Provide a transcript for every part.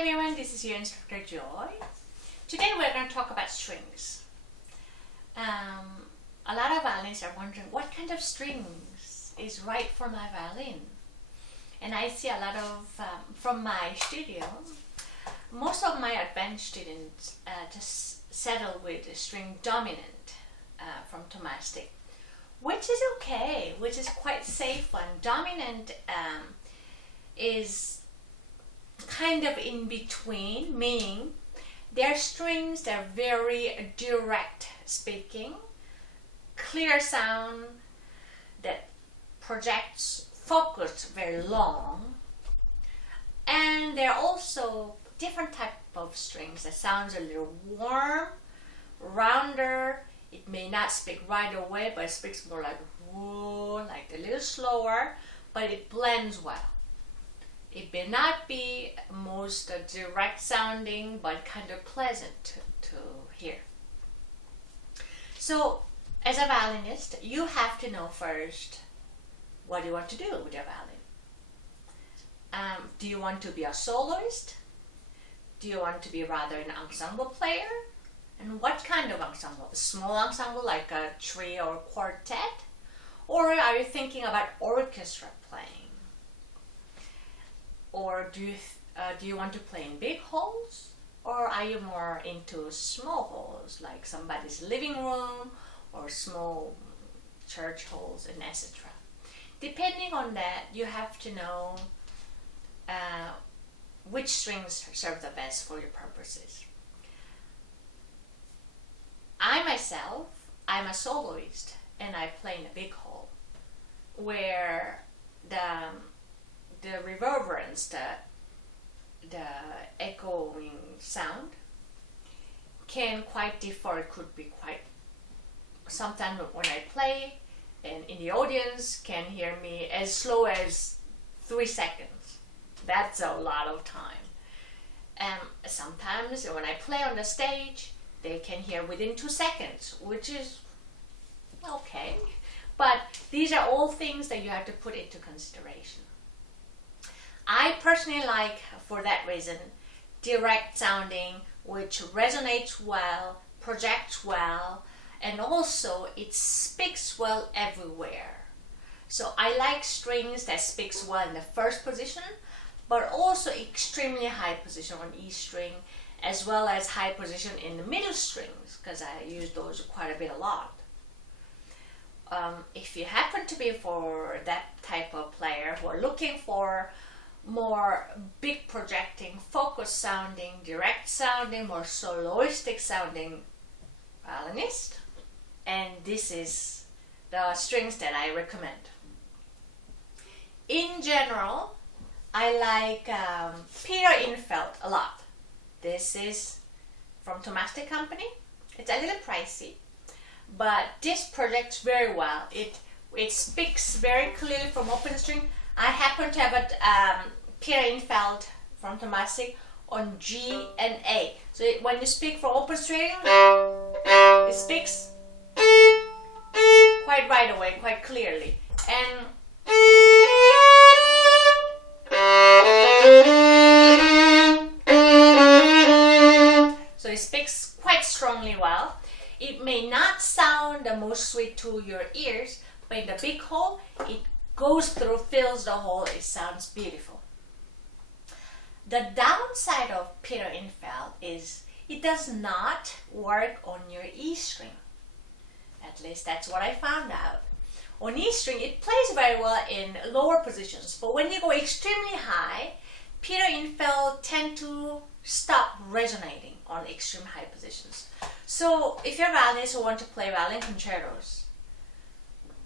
everyone, this is your instructor Joy. Today we're going to talk about strings. A lot of violinists are wondering what kind of strings is right for my violin. And I see a lot of, from my studio, most of my advanced students just settle with a string dominant from Tomastic, which is okay, which is quite safe one. Dominant is kind of in between, meaning their strings, they're very direct speaking, clear sound that projects focus very long, and they're also different type of strings that sounds a little warm, rounder. It may not speak right away, but it speaks more like whoa, like a little slower, but it blends well. It may not be most direct sounding, but kind of pleasant to hear. So, as a violinist, you have to know first what you want to do with your violin. Do you want to be a soloist? Do you want to be rather an ensemble player? And what kind of ensemble? A small ensemble like a trio or quartet? Or are you thinking about orchestra playing? Or do you want to play in big halls? Or are you more into small halls like somebody's living room or small church halls and etc.? Depending on that, you have to know which strings serve the best for your purposes. I myself, I'm a soloist and I play in a big hall where the reverberance, the echoing sound can quite differ. It could be quite, sometimes when I play and in the audience can hear me as slow as 3 seconds. That's a lot of time. Sometimes when I play on the stage, they can hear within 2 seconds, which is okay. But these are all things that you have to put into consideration. I personally like, for that reason, direct sounding, which resonates well, projects well, and also it speaks well everywhere. So I like strings that speaks well in the first position, but also extremely high position on E string, as well as high position in the middle strings, because I use those quite a bit a lot. If you happen to be for that type of player who are looking for more big projecting, focus sounding, direct sounding, more soloistic sounding violinist, and this is the strings that I recommend. In general, I like Peter Infeld a lot. This is from Tomastic company. It's a little pricey, but this projects very well. It speaks very clearly from open string. I happen to have a Peter Infeld from Tomastic on G and A. So when you speak from open string, it speaks quite right away, quite clearly. And so it speaks quite strongly well. It may not sound the most sweet to your ears, but in the big hole, it goes through, fills the hole, it sounds beautiful. The downside of Peter Infeld is it does not work on your E string. At least that's what I found out. On E string, it plays very well in lower positions, but when you go extremely high, Peter Infeld tend to stop resonating on extreme high positions. So if you're a violinist who want to play violin concertos,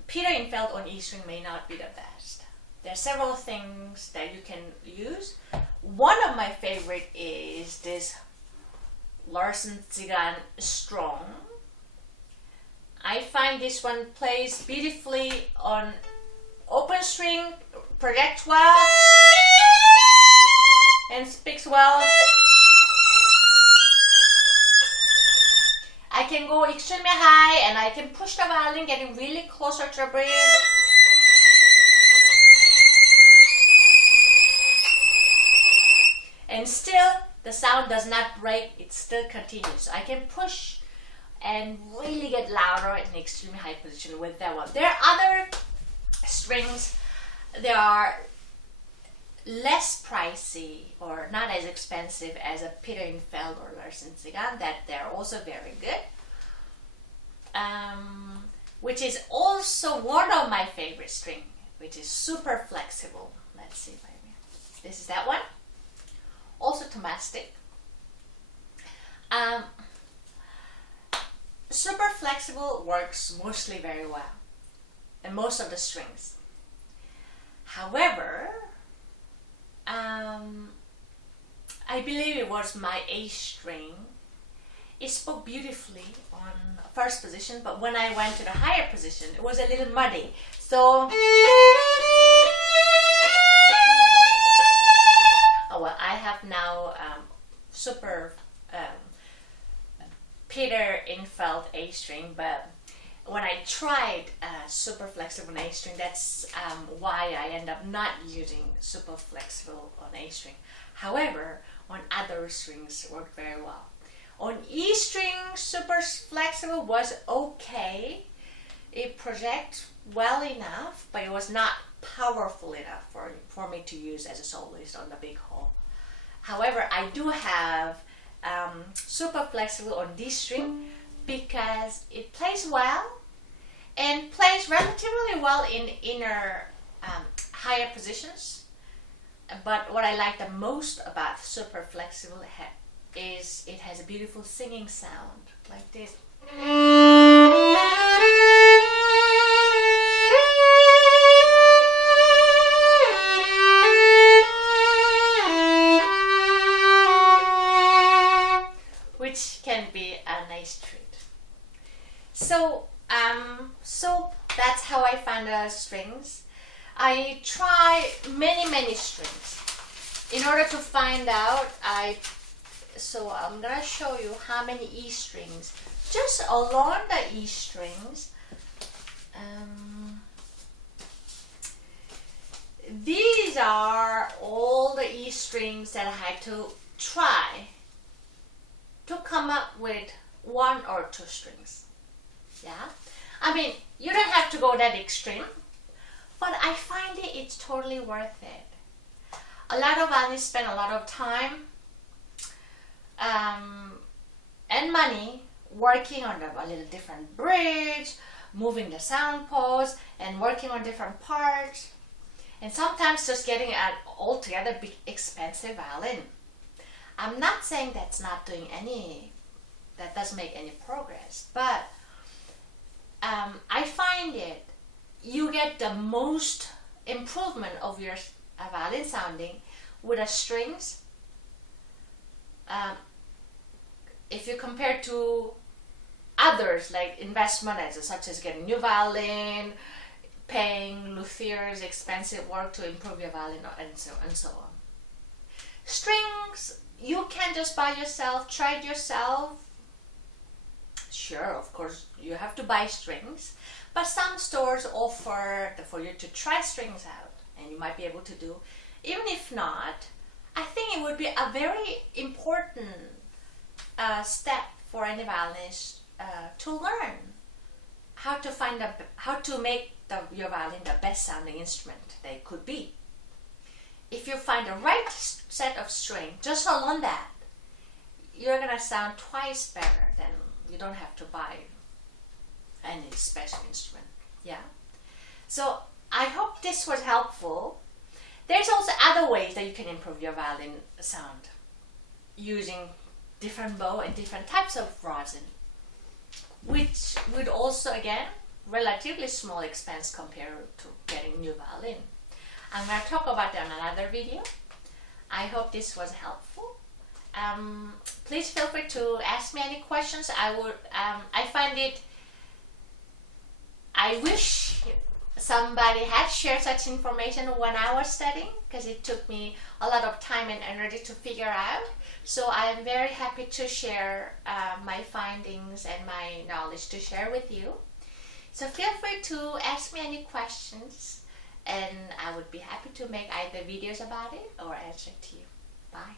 Peter Infeld on E string may not be the best. There are several things that you can use. One of my favorite is this Larsen Zigan Strong. I find this one plays beautifully on open string, projects well, and speaks well. I can go extremely high and I can push the violin, getting really closer to the bridge. and still the sound does not break, it still continues. So I can push and really get louder in extremely high position with that one. There are other strings, they are less pricey or not as expensive as a Peter Infeld or Larsen-Zigan, that they're also very good. Which is also one of my favorite string, which is super flexible. Let's see if I can. This is that one. Also tomastic. Super flexible works mostly very well in most of the strings. However, I believe it was my A string. It spoke beautifully on first position, but when I went to the higher position, it was a little muddy. So, oh well, I have now super Peter Infeld A string, but when I tried super flexible on A string, that's why I end up not using super flexible on A string. However, on other strings, it worked very well. On E string, super flexible was okay. It projects well enough, but it was not powerful enough for me to use as a soloist on the big hall. However, I do have super flexible on D string because it plays well and plays relatively well in inner higher positions. But what I like the most about super flexible is it has a beautiful singing sound like this. Which can be a nice treat. So that's how I find the strings. I try many strings. In order to find out, so I'm gonna show you how many E strings, just along the E strings. These are all the E strings that I had to try to come up with 1 or 2 strings. Yeah, I mean, you don't have to go that extreme, but I find it's totally worth it. A lot of violinists spend a lot of time and money working on a little different bridge, moving the sound pose, and working on different parts, and sometimes just getting an altogether big expensive violin. I'm not saying that doesn't make any progress, but I find you get the most improvement of your violin sounding with the strings. If you compare to others, like investment such as getting new violin, paying luthiers expensive work to improve your violin, and so on. Strings, you can just buy yourself, try it yourself. Sure, of course, you have to buy strings, but some stores offer for you to try strings out, and you might be able to do. Even if not, I think it would be a very important step for any violinist to learn how to make your violin the best sounding instrument they could be. If you find the right set of string, just along that, you're gonna sound twice better than you don't have to buy any special instrument. Yeah. So I hope this was helpful. There's also other ways that you can improve your violin sound using different bow and different types of rosin, which would also, again, relatively small expense compared to getting new violin. I'm going to talk about that in another video. I hope this was helpful. Please feel free to ask me any questions. I wish somebody had shared such information when I was studying, because it took me a lot of time and energy to figure out. So I am very happy to share my findings and my knowledge to share with you. So feel free to ask me any questions, and I would be happy to make either videos about it or answer to you. Bye.